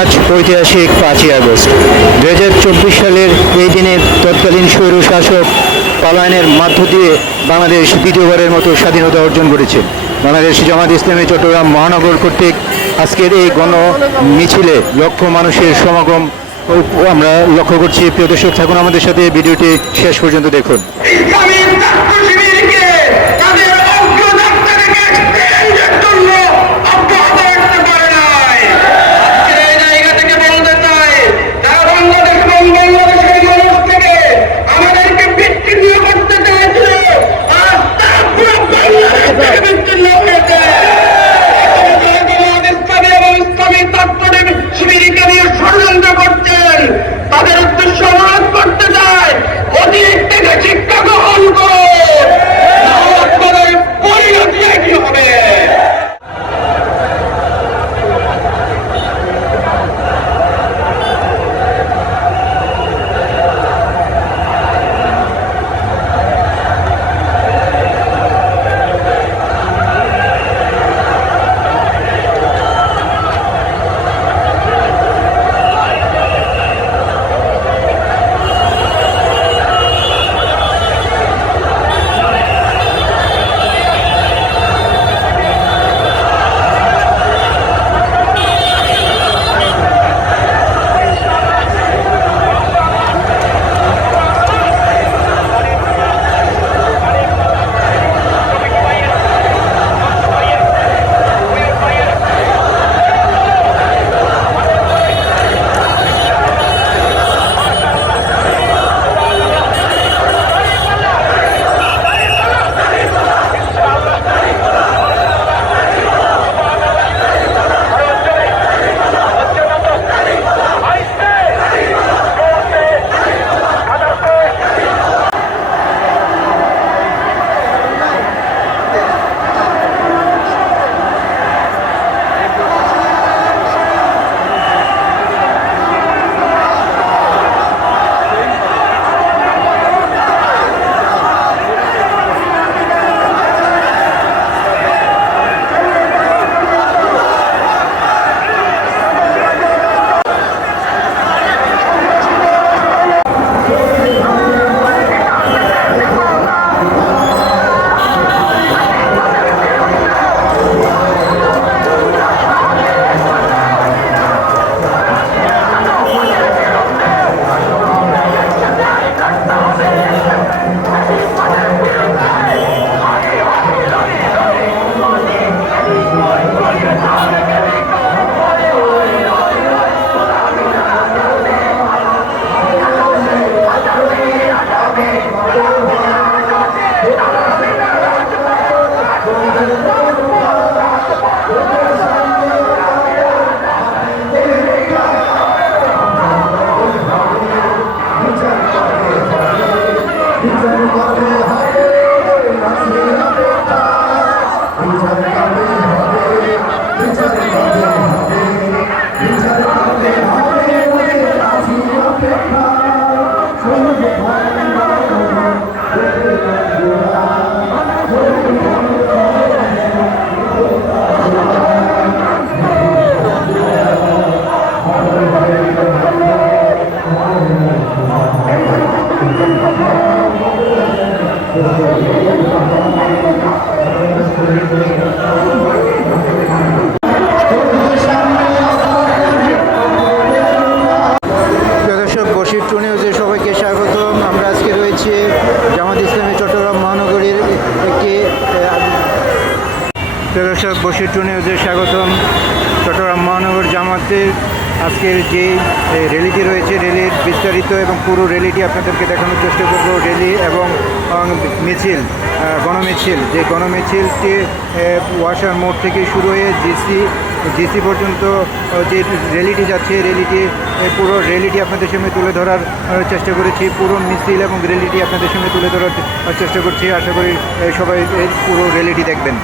আজ ঐতিহাসিক পাঁচই আগস্ট। দু হাজার চব্বিশ সালের এই দিনে তৎকালীন স্বৈর শাসক পালায়নের মধ্য দিয়ে বাংলাদেশ দ্বিতীয়বারের মতো স্বাধীনতা অর্জন করেছে। বাংলাদেশ জামাত ইসলামী চট্টগ্রাম মহানগর কর্তৃক আজকের এই গণ মিছিলে লক্ষ মানুষের সমাগম আমরা লক্ষ্য করছি। প্রিয় দর্শক, থাকুন আমাদের সাথে। ভিডিওটি শেষ পর্যন্ত দেখুন। আজকের যে র্যালিটি রয়েছে র্যালির বিস্তারিত এবং পুরো র্যালিটি আপনাদেরকে দেখানোর চেষ্টা করব। র্যালি এবং মিছিল গণমিছিল। যে গণমিছিলটি ওয়াসার মোড় থেকে শুরু হয়ে জিসি জিসি পর্যন্ত যে র্যালিটি যাচ্ছে র্যালিটি পুরো র্যালিটি আপনাদের সামনে তুলে ধরার চেষ্টা করেছি। পুরো মিছিল এবং র্যালিটি আপনাদের সামনে তুলে ধরার চেষ্টা করছি। আশা করি সবাই পুরো র্যালিটি দেখবেন।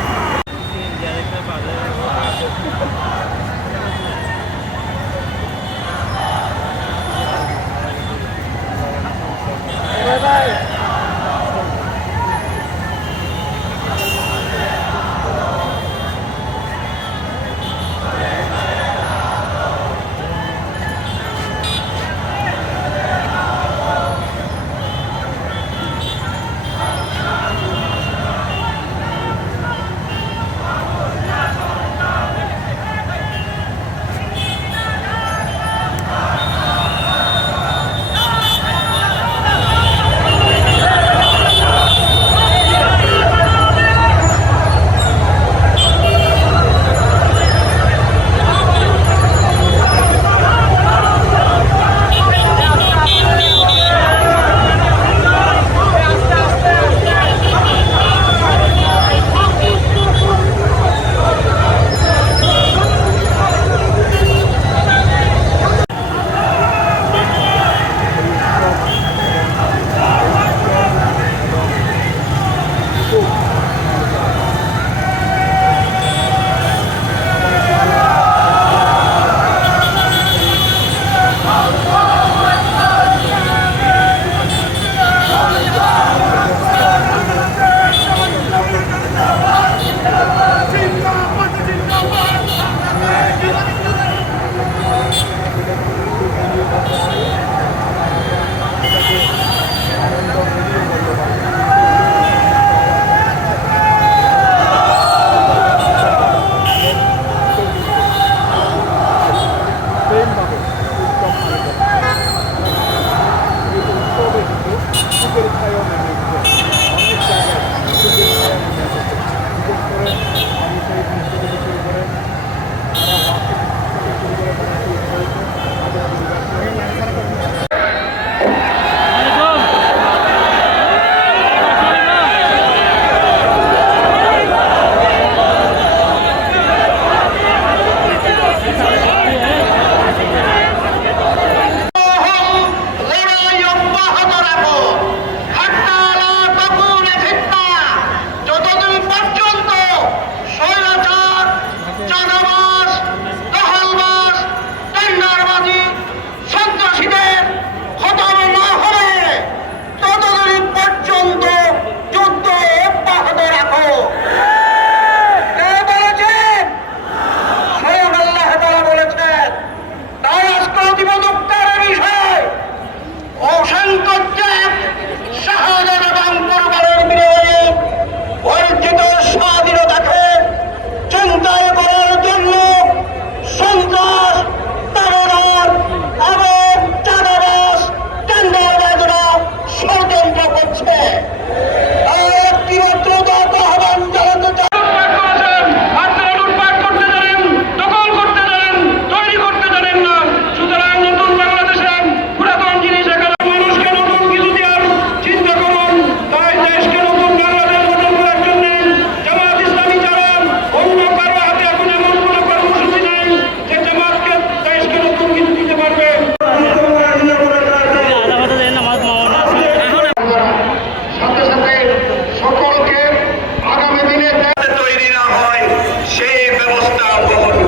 কার্যকর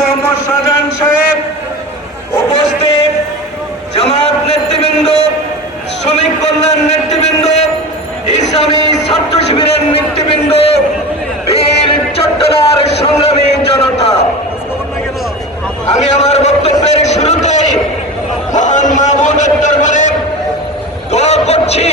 মোহাম্মদ শাহজাহান সাহেব, উপস্থিত জামাত নেতৃবৃন্দ, শ্রমিক কল্যাণ নেতৃবৃন্দ, ইসলামী ছাত্র শিবিরের নেতৃবৃন্দ, বীর চট্টলার সংগ্রামী জনতা। আমি আমার বক্তব্যের শুরুতেই মহান মাহবুবের দরবারে দোয়া করছি।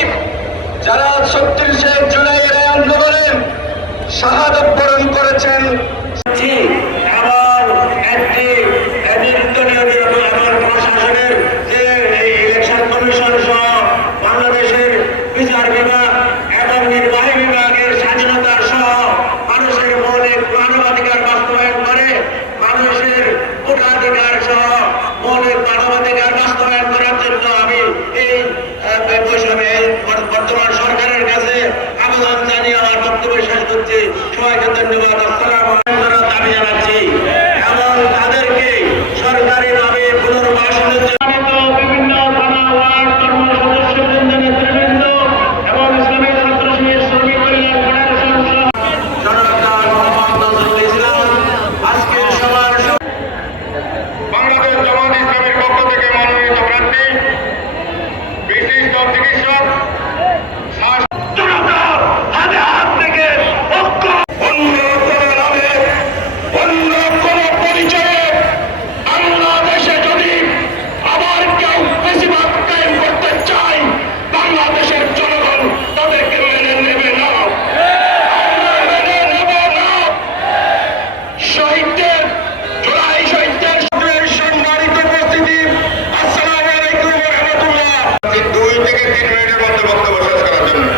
থেকে তিন মিনিটের মধ্যে বক্তব্য শেষ করার জন্য।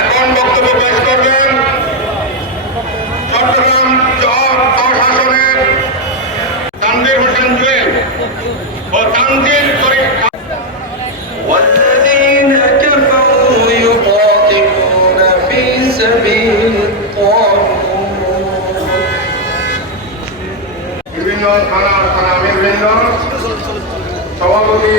এখন বক্তব্য পেশ করবেন চট্টগ্রাম প্রশাসনের তানভীর হোসেন জুয়েল ও তানভীর বিভিন্ন থানা থানা বিভিন্ন সভাপতি